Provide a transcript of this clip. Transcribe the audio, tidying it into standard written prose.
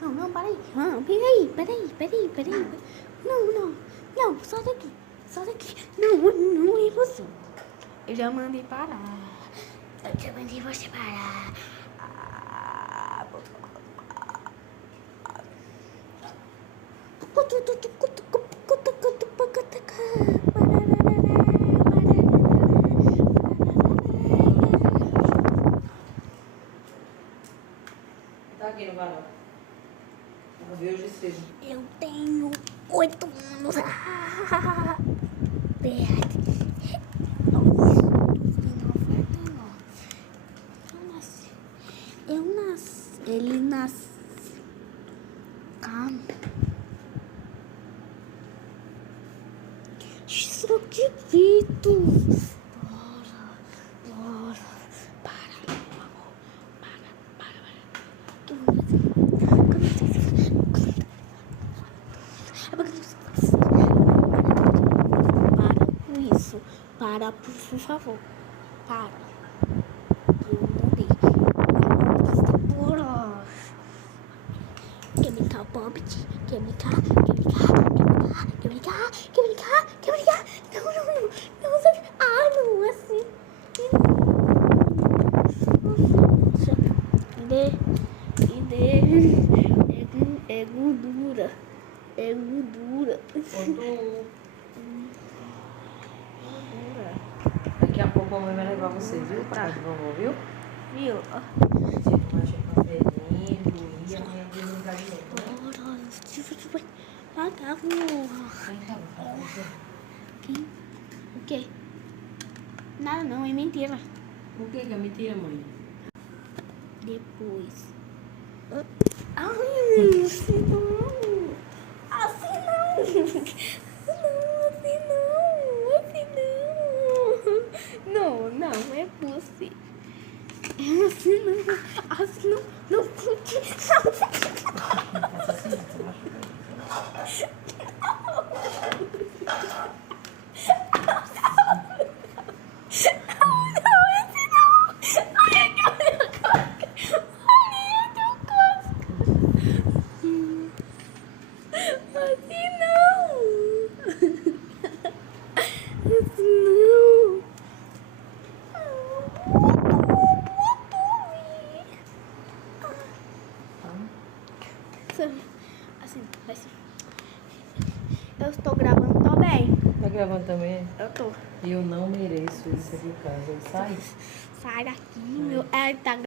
Não, não, peraí. Não, peraí. Não, só daqui. Não é você. Eu já mandei parar. Eu já mandei você parar. Tá aqui no varal. Vamos ver hoje cedo. Eu tenho 8 anos. Verdade. Ele nasce. Calma. Só acredito. Bora. Para, por favor. Para. Para com isso. Para, por favor. Para. Eu mandei. Bora. Quer brincar, Bobbit? Quer brincar? Não, sabe? Ah, não, assim. É gordura. Gordura. Daqui a pouco a mamãe vai levar você, viu? Pra de vovó, viu? Viu? Você vai chegar com a Ferinha, e amanhã tem um lugar de novo. O quê? Nada não, é mentira. O que é mentira, mãe? Depois. Ai, assim não. Não, é você. Assim não. Assim. Eu estou gravando também. Tá gravando também? Eu tô. Eu não mereço isso aqui em casa. Sai. Sai daqui, meu. Tá